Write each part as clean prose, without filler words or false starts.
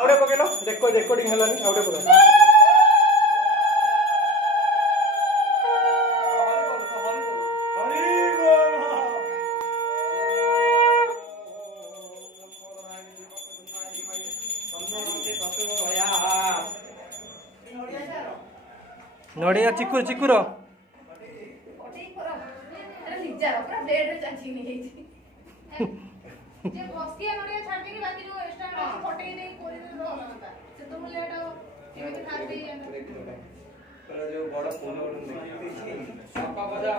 आउटे पकेलो देखो रेकॉर्डिंग हलानी आउटे पकेलो नड़िया चिकुर चिकुर जे बसिया नड़िया छाड़ के बाकी जो एक्स्ट्रा नड़िया फटेई नहीं कोरी दे रहता से तो बोले एटा एमे खा दे जाना पर जो बड़ा फोन देखि सप्पा बजा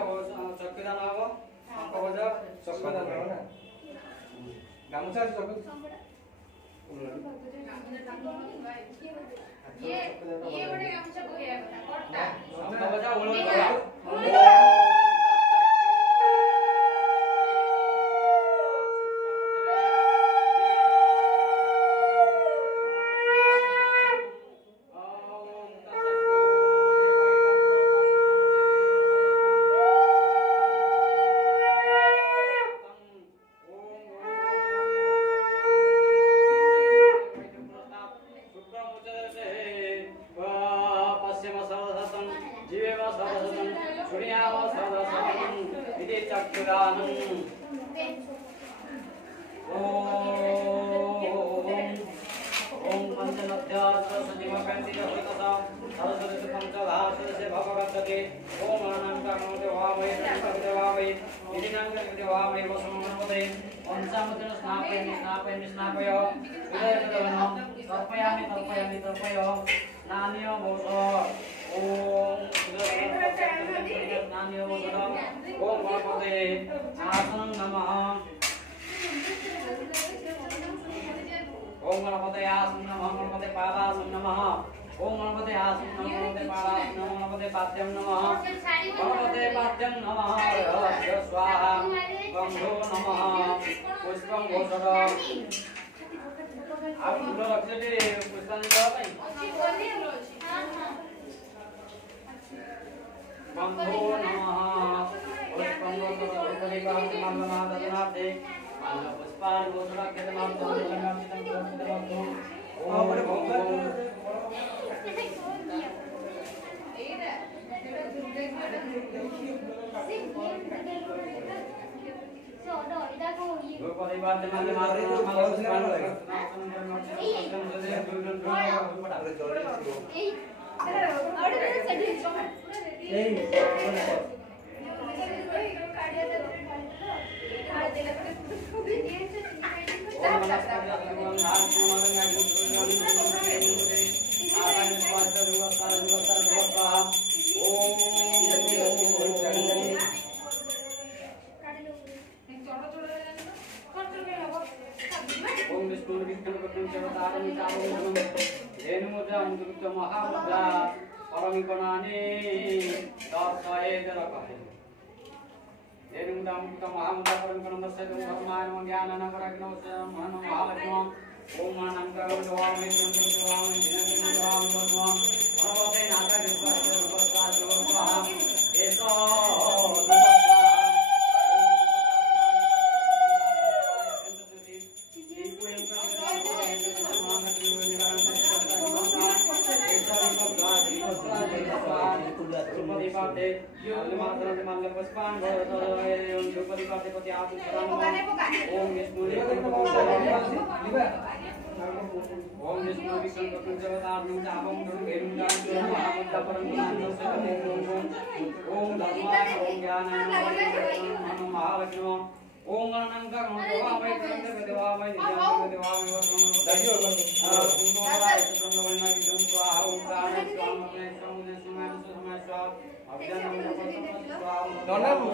चक्कीदान हबो सप्पा बजा चक्कीदान हो ना गामछा चक्की ये बड़े गामछा को गया कट्टा सप्पा बजा उलो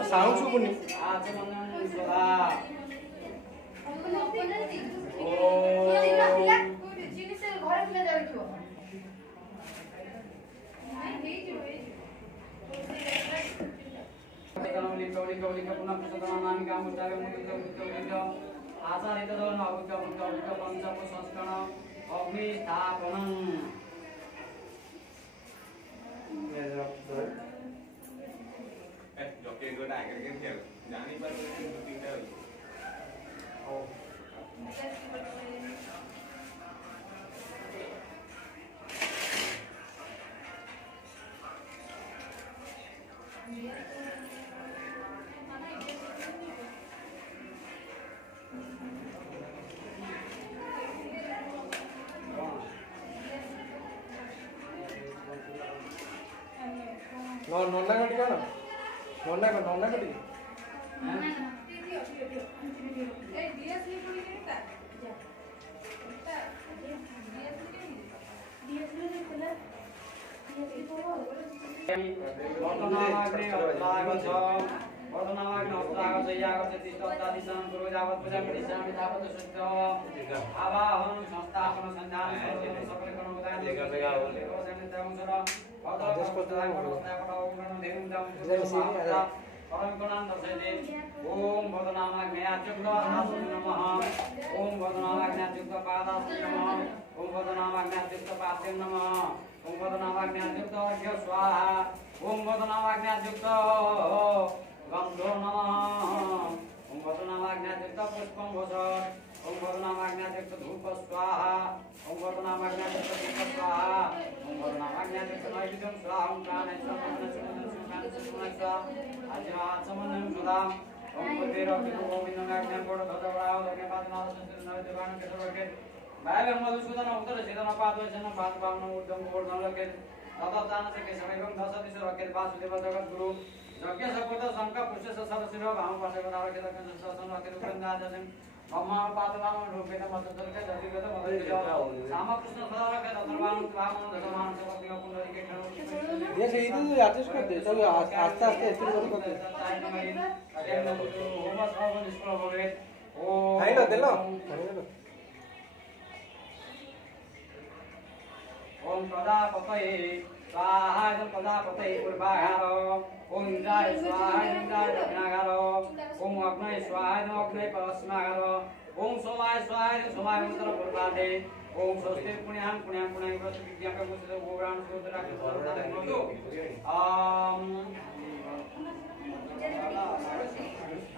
साउंड सुबुनी ନନା କଟି କଣ ନନା କଟି ओम वदनामाग्नेयाच्युक्त नमः ओम वदनामाग्नेयाच्युक्त पादास्ते नमः ओम वदनामाग्नेयाच्युक्त पाद्यं नमः ओम वदनामाग्नेयाच्युक्त अर्घ्य स्वाहा ओम वदनामाग्नेयाच्युक्त गन्धो नमः ओम वदनामाग्नेयाच्युक्त पुष्पं वसत् ओम वदनामाग्नेयाच्युक्त धूप स्वाहा ओम वदनामाग्नेयाच्युक्त दीप स्वाहा ओम वदनामाग्नेयाच्युक्त नैवेद्यं स्वाहा ओम प्राणेश्वर आजीवात्समनं सुदाम ओम पुर्वेरपितु गोविन्दं कोड भद्रवराव धन्यवादनाथ संस्कृत देवान केशवके भाई मधुसूदन उत्तर सीदन पादवचन पादभावन ऊर्ध्वं ऊर्ध्वं लकेत ततदान से केशवैवं दश दिश रकेत वासुदेव जगत गुरु यज्ञ सपुत शंख पुष्य सरसिर भाम पाठक रकेत शासन रकेत वृंदाजन ब्रह्मा पादभावन रूपेत मधुदलके दधिगत मधुरित रामकृष्ण सदा रकेत अथर्वाण भावन दशमान सबज्ञ पुंडरीके ये सही तो एडजस्ट कर दे सब आस्ते आस्ते ऐसे कर दे हाइट दे लो ओम प्रजापतये स्वाहा प्रजापतये पूर्वाहारो ओम इंद्राय स्वाहा इंद्राय दक्षिणाहारो ओम अग्नये स्वाहा अग्नये पश्चिमाहारो ओम सोमाय स्वाहा सोमाय उत्तर पूर्वादे ओम स्वस्ति पुण्यां व्रत विज्ञापन मुसित गोरान सुदरा के सर्वदा नमो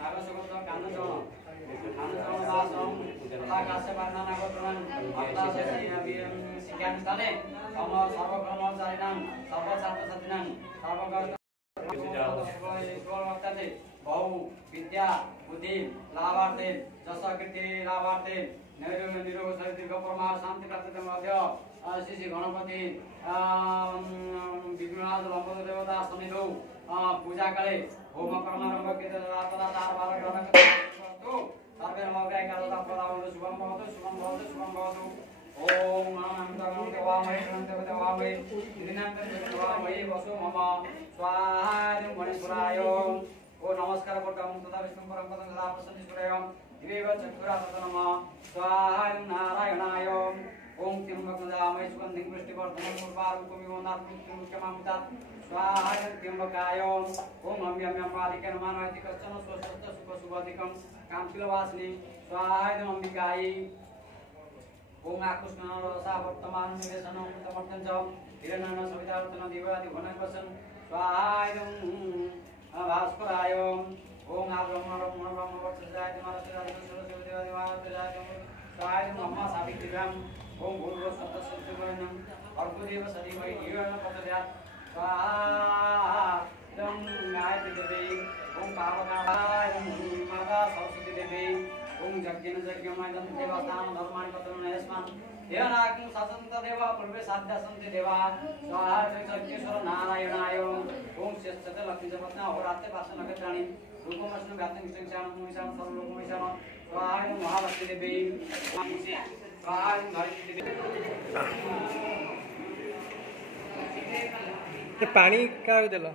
आवश्यकता कानचरण दासम आकाशे वर्णना गोत्रं अत्ताशेषि शिक्षानुष्ठाने सम सर्वकर्मचारिणां सर्वछात्रछात्रीणां सर्वगर्भवती बहु विद्या बुद्धि लाभार्थे जस कीर्ति लाभार्थे निरोग शरीर दीर्घ परमार शांति प्राप्ति मध्य श्री श्री गणपति विघ्ननाथ लंबोदर देवता सन्निधौ पूजा करे होम कर्मारंभ कृत पदा तार बाल ग्रहण करतु सर्वे नमः एकादश पदावन्तु शुभं भवतु शुभं भवतु शुभं भवतु ओम नमः देवामहे देवामहे दिनांतरवामहे वसु मम स्वाहा मणिपुराय ओ नमस्कार कोटं तथा विष्णु परम पदं सदा प्रसन्निस्वरयं दिवेव चक्षुरातनम स्वाहा नारायणाय ओम त्र्यंबकदामहे सुगन्धिं पुष्टिवर्धनं पूर्वारुं कुमिवनात्ममुख्यमामुतात् स्वाहा त्र्यंबकाय ओम अम्यम्यम्बालिके नमः नमः कश्चन स्वस्थ सुख शुभाधिकं कामशिलवासिनी स्वाहा अंबिकायै ओम आकृष्ण रसा वर्तमान निवेशनं समर्थन च हिरण्यन सवितार्तन दिवादि घनकसन स्वाहायं भास्कराय ओम ब्रह्म वक्षजाय नमस्ते सरस्वती मातृजाय स्वाहायं नमः सावित्रीभ्यां ओम भूर्भुवः स्वतः सत्यवरणं अर्घदेव सदीमहि धियो प्रचोदयात् स्वाहायं गायत्री देवी ओम पावनाय माता सरस्वती देवी ओम यज्ञेन यज्ञमायं देवतानां धर्माणि पतनस्मान् देवनाकिं ससन्त देव पूर्वे साध्यासन्ति देवा स्वाहा जगदीश्वर नारायणाय ओम श्रेष्ठते लक्ष्मी जपत्ना अहोरात्रे पार्श्व नक्षत्राणि रूपमस्नु व्याप्तं विष्णुशानं मुनिशानं सर्वलोकमहिषानं स्वाहा महालक्ष्मी देवी स्वाहा धरित्री देवी ये पानी का देलो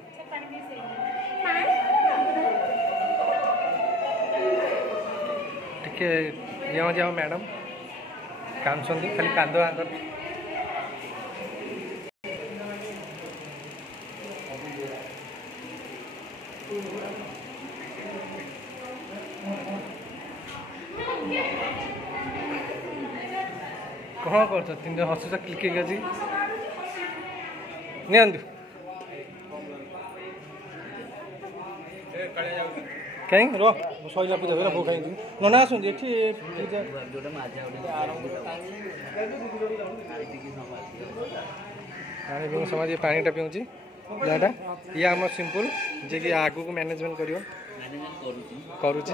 टिके यहाँ जाओ मैडम काम सुनते खाली कांदो आंदर कौन कर तीन हसुच क्लिक जी नियंतु कहीं रो सैला पूजा हो खाई नना आसुँच ये पानी पी समाज पानीटा पीऊँच जहाँटा ये आम सिंपल जे कि आगू को मैनेजमेंट करुँच